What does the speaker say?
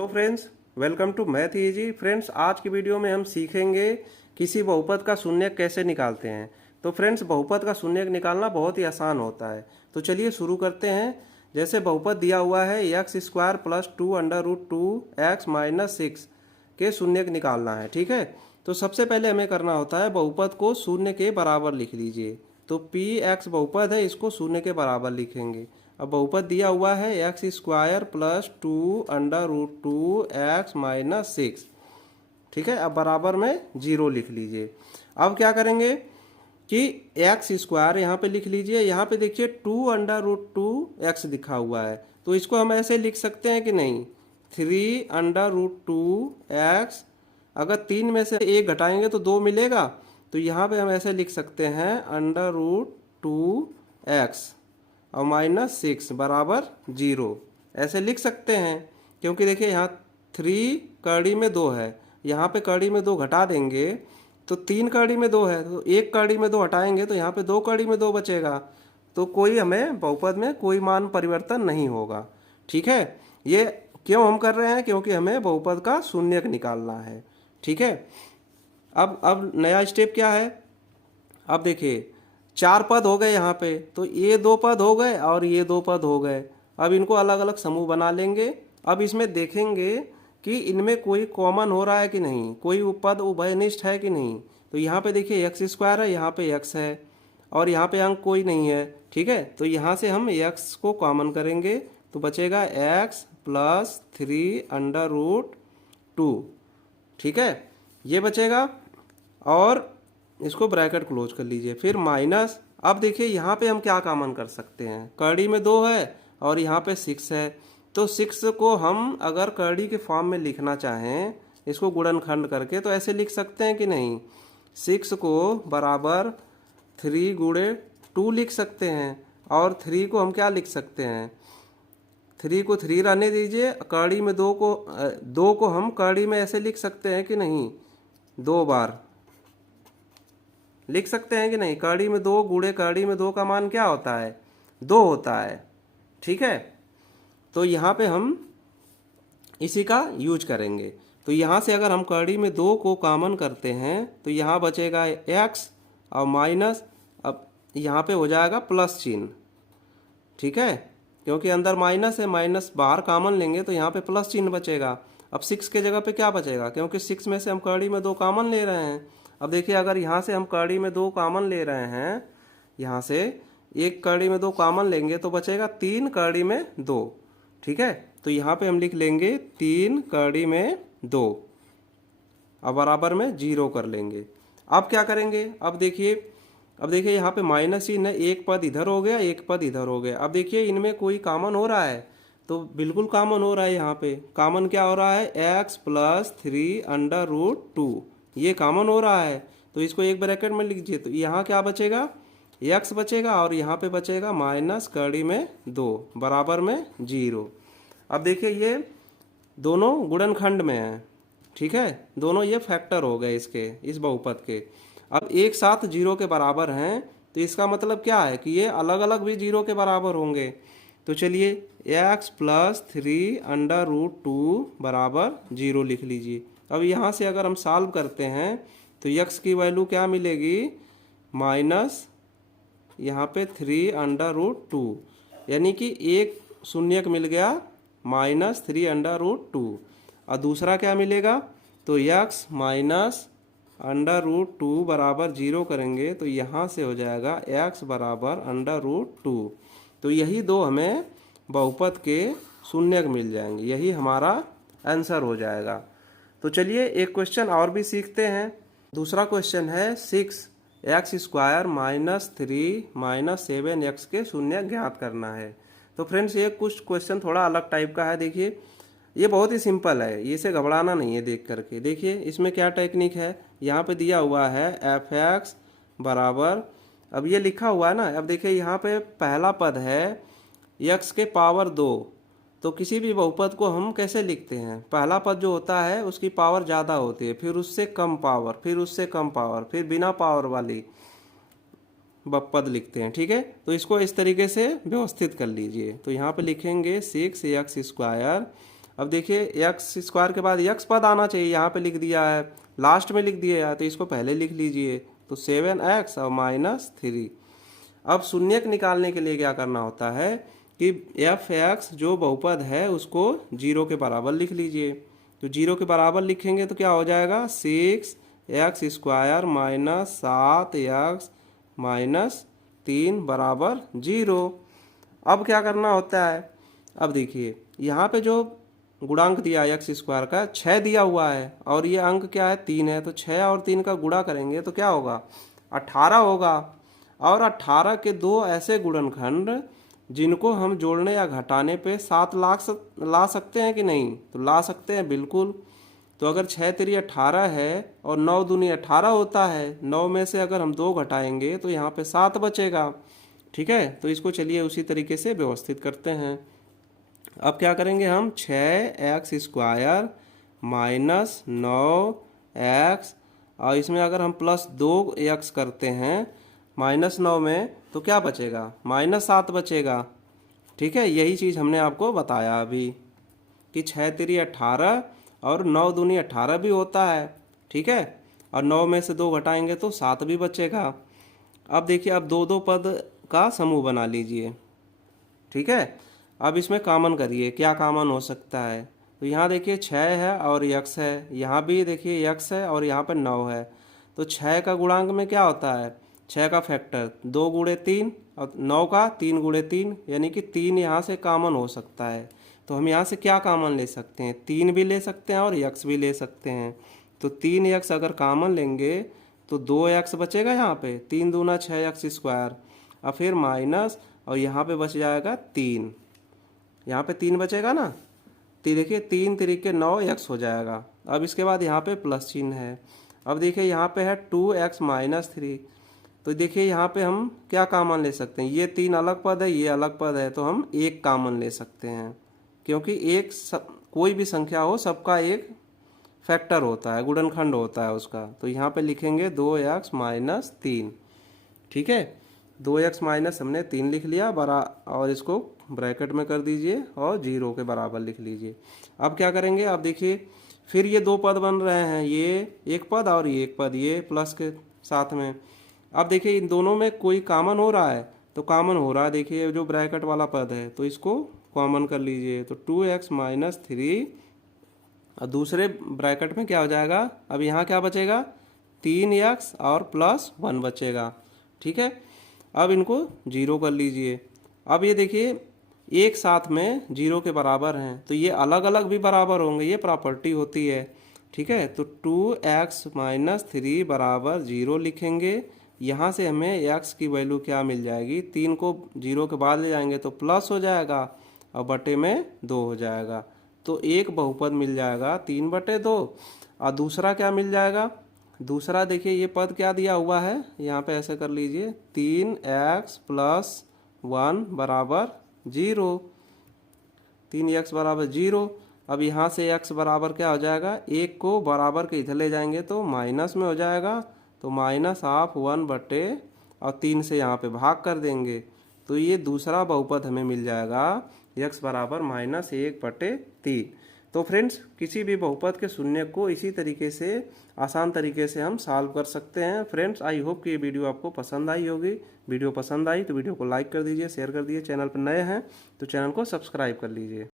Hello friends, welcome to math easy. Friends, आज की video में हम सीखेंगे किसी बहुपद का शून्यक कैसे निकालते हैं। तो फ्रेंड्स, बहुपद का शून्यक निकालना बहुत ही आसान होता है। तो चलिए शुरू करते हैं। जैसे बहुपद दिया हुआ है एक्स स्क्वायर प्लस 2√2x-6 के शून्यक निकालना है। ठीक है, तो सबसे पहले हमें करना होता है बहुपद को शून्य के बराबर लिख लीजिए। तो पी एक्स बहुपद है, इसको शून्य के बराबर लिखेंगे। अब बहुपद दिया हुआ है एक्स स्क्वायर प्लस 2√2x-6। ठीक है, अब बराबर में 0 लिख लीजिए। अब क्या करेंगे कि एक्स स्क्वायर यहाँ पे लिख लीजिए। यहाँ पे देखिए 2√2x लिखा हुआ है, तो इसको हम ऐसे लिख सकते हैं कि नहीं, 3√2x। अगर 3 में से 1 घटाएंगे तो 2 मिलेगा, तो यहाँ पे हम ऐसे लिख सकते हैं √2x और -6 बराबर 0। ऐसे लिख सकते हैं, क्योंकि देखिए यहाँ 3 कड़ी में 2 है, यहाँ पे कड़ी में 2 घटा देंगे तो 3 कड़ी में 2 है, तो 1 कड़ी में 2 हटाएंगे तो यहाँ पे 2 कड़ी में 2 बचेगा। तो कोई हमें बहुपद में कोई मान परिवर्तन नहीं होगा। ठीक है, ये क्यों हम कर रहे हैं, क्योंकि हमें बहुपद का शून्यक निकालना है। ठीक है, अब नया स्टेप क्या है। अब देखिए 4 पद हो गए यहाँ पे, तो ये 2 पद हो गए और ये 2 पद हो गए। अब इनको अलग अलग समूह बना लेंगे। अब इसमें देखेंगे कि इनमें कोई कॉमन हो रहा है कि नहीं, कोई पद उभयनिष्ठ है कि नहीं। तो यहाँ पे देखिए एक्स स्क्वायर है, यहाँ पे एक्स है और यहाँ पे अंक कोई नहीं है। ठीक है, तो यहाँ से हम एक्स को कॉमन करेंगे तो बचेगा एक्स प्लस 3√2। ठीक है, ये बचेगा और इसको ब्रैकेट क्लोज कर लीजिए, फिर माइनस। अब देखिए यहाँ पे हम क्या कॉमन कर सकते हैं, कड़ी में 2 है और यहाँ पे 6 है, तो 6 को हम अगर कड़ी के फॉर्म में लिखना चाहें, इसको गुणनखंड करके, तो ऐसे लिख सकते हैं कि नहीं, 6 को बराबर 3 गुणे 2 लिख सकते हैं। और 3 को हम क्या लिख सकते हैं, 3 को 3 रहने दीजिए, कड़ी में 2 को हम कड़ी में ऐसे लिख सकते हैं कि नहीं, 2 बार लिख सकते हैं कि नहीं। कड़ी में 2 गुणे कड़ी में 2 का मान क्या होता है, 2 होता है। ठीक है, तो यहाँ पे हम इसी का यूज करेंगे। तो यहाँ से अगर हम कड़ी में 2 को कॉमन करते हैं तो यहाँ बचेगा x और माइनस, अब यहाँ पे हो जाएगा प्लस चिन्ह। ठीक है, क्योंकि अंदर माइनस है, माइनस बाहर कॉमन लेंगे तो यहाँ पे प्लस चिन्ह बचेगा। अब 6 के जगह पे क्या बचेगा, क्योंकि 6 में से हम कड़ी में 2 कॉमन ले रहे हैं। अब देखिए अगर यहाँ से हम कड़ी में 2 कॉमन ले रहे हैं, यहाँ से एक कड़ी में 2 कॉमन लेंगे तो बचेगा 3 कड़ी में 2। ठीक है, तो यहाँ पे हम लिख लेंगे 3 कड़ी में 2 अब बराबर में 0 कर लेंगे। अब क्या करेंगे, अब देखिए यहाँ पे माइनस चिन्ह है, एक पद इधर हो गया, एक पद इधर हो गया। अब देखिए इनमें कोई कॉमन हो रहा है, तो बिल्कुल कॉमन हो रहा है। यहाँ पे कॉमन क्या हो रहा है, x प्लस 3√2, ये कॉमन हो रहा है, तो इसको एक ब्रैकेट में लीजिए। तो यहाँ क्या बचेगा, x बचेगा और यहाँ पे बचेगा माइनस कड़ी में 2 बराबर में 0। अब देखिए ये दोनों गुणनखंड में हैं। ठीक है, दोनों ये फैक्टर हो गए इसके, इस बहुपद के। अब एक साथ 0 के बराबर हैं, तो इसका मतलब क्या है कि ये अलग अलग भी 0 के बराबर होंगे। तो चलिए x प्लस 3√2 बराबर 0 लिख लीजिए। अब यहाँ से अगर हम सॉल्व करते हैं तो x की वैल्यू क्या मिलेगी, माइनस यहाँ पे 3√2, यानी कि एक शून्यक मिल गया -3√2। और दूसरा क्या मिलेगा, तो x माइनस √2 बराबर 0 करेंगे तो यहाँ से हो जाएगा x बराबर √2। तो यही दो हमें बहुपद के शून्यक मिल जाएंगे, यही हमारा आंसर हो जाएगा। तो चलिए एक क्वेश्चन और भी सीखते हैं। दूसरा क्वेश्चन है 6x स्क्वायर -3 -7x के शून्यक ज्ञात करना है। तो फ्रेंड्स ये कुछ क्वेश्चन थोड़ा अलग टाइप का है। देखिए ये बहुत ही सिंपल है, इसे घबराना नहीं है देख करके। देखिए इसमें क्या टेक्निक है, यहाँ पे दिया हुआ है f(x) बराबर, अब ये लिखा हुआ है ना। अब देखिए यहाँ पे पहला पद है x के पावर 2, तो किसी भी बहुपद को हम कैसे लिखते हैं, पहला पद जो होता है उसकी पावर ज़्यादा होती है, फिर उससे कम पावर, फिर उससे कम पावर, फिर बिना पावर वाली पद लिखते हैं। ठीक है, तो इसको इस तरीके से व्यवस्थित कर लीजिए। तो यहाँ पे लिखेंगे 6x स्क्वायर, अब देखिए एक्स स्क्वायर के बाद एक्स पद आना चाहिए, यहाँ पे लिख दिया है, लास्ट में लिख दिया है, तो इसको पहले लिख लीजिए। तो 7x और -3। अब शून्यक निकालने के लिए क्या करना होता है कि एफ एक्स जो बहुपद है उसको 0 के बराबर लिख लीजिए। तो 0 के बराबर लिखेंगे तो क्या हो जाएगा, 6x² -7x -3 बराबर 0। अब क्या करना होता है, अब देखिए यहाँ पे जो गुणांक दिया है एक्स स्क्वायर का 6 दिया हुआ है और ये अंक क्या है 3 है, तो 6 और 3 का गुणा करेंगे तो क्या होगा 18 होगा। और 18 के दो ऐसे गुणनखंड जिनको हम जोड़ने या घटाने पे 7 ला सकते हैं कि नहीं, तो ला सकते हैं बिल्कुल। तो अगर 6 3 18 है और 9 दूनी 18 होता है, 9 में से अगर हम 2 घटाएंगे तो यहाँ पे 7 बचेगा। ठीक है, तो इसको चलिए उसी तरीके से व्यवस्थित करते हैं। अब क्या करेंगे हम, 6x² -9x और इसमें अगर हम +2x करते हैं -9 में तो क्या बचेगा, -7 बचेगा। ठीक है, यही चीज़ हमने आपको बताया अभी कि 6 3 18 और 9 दूनी 18 भी होता है। ठीक है, और 9 में से 2 घटाएंगे तो 7 भी बचेगा। अब देखिए, अब दो पद का समूह बना लीजिए। ठीक है, अब इसमें कॉमन करिए, क्या कॉमन हो सकता है। तो यहाँ देखिए 6 है और x है, यहाँ भी देखिए x है और यहाँ पर 9 है। तो 6 का गुणांक में क्या होता है, 6 का फैक्टर 2 गुणे 3 और 9 का 3 गुणे 3, यानी कि 3 यहाँ से कॉमन हो सकता है। तो हम यहाँ से क्या कॉमन ले सकते हैं, 3 भी ले सकते हैं और x भी ले सकते हैं। तो 3x अगर कॉमन लेंगे तो 2x बचेगा यहाँ पे, 3 दूना 6x² और फिर माइनस और यहाँ पे बच जाएगा 3, यहाँ पे 3 बचेगा ना। तो देखिए 3 3 9x हो जाएगा। अब इसके बाद यहाँ पे प्लस चिन्ह है। अब देखिए यहाँ पे है 2x -3। तो देखिए यहाँ पे हम क्या कॉमन ले सकते हैं, ये 3 अलग पद है, ये अलग पद है, तो हम एक कॉमन ले सकते हैं, क्योंकि कोई भी संख्या हो सबका एक फैक्टर होता है, गुणनखंड होता है उसका। तो यहाँ पे लिखेंगे 2x -3। ठीक है, 2x माइनस हमने 3 लिख लिया बरा, और इसको ब्रैकेट में कर दीजिए और 0 के बराबर लिख लीजिए। अब क्या करेंगे, अब देखिए फिर ये 2 पद बन रहे हैं, ये एक पद और ये एक पद, ये प्लस के साथ में। अब देखिए इन दोनों में कोई कॉमन हो रहा है, तो कॉमन हो रहा है देखिए जो ब्रैकेट वाला पद है, तो इसको कॉमन कर लीजिए। तो 2x -3 और दूसरे ब्रैकेट में क्या हो जाएगा, अब यहाँ क्या बचेगा, 3x और +1 बचेगा। ठीक है, अब इनको 0 कर लीजिए। अब ये देखिए एक साथ में 0 के बराबर हैं, तो ये अलग अलग भी बराबर होंगे, ये प्रॉपर्टी होती है। ठीक है, तो 2x -3 बराबर 0 लिखेंगे। यहाँ से हमें x की वैल्यू क्या मिल जाएगी, 3 को 0 के बाद ले जाएंगे तो प्लस हो जाएगा और बटे में 2 हो जाएगा। तो एक बहुपद मिल जाएगा 3/2। और दूसरा क्या मिल जाएगा, दूसरा देखिए ये पद क्या दिया हुआ है, यहाँ पे ऐसे कर लीजिए 3x + 1 बराबर 0, 3x बराबर 0। अब यहाँ से x बराबर क्या हो जाएगा, 1 को बराबर के इधर ले जाएंगे तो माइनस में हो जाएगा, तो -1/1 बटे और 3 से यहाँ पे भाग कर देंगे, तो ये दूसरा बहुपद हमें मिल जाएगा x बराबर -1/3। तो फ्रेंड्स, किसी भी बहुपद के शून्य को इसी तरीके से आसान तरीके से हम सॉल्व कर सकते हैं। फ्रेंड्स, आई होप कि ये वीडियो आपको पसंद आई होगी। वीडियो पसंद आई तो वीडियो को लाइक कर दीजिए, शेयर कर दीजिए। चैनल पर नए हैं तो चैनल को सब्सक्राइब कर लीजिए।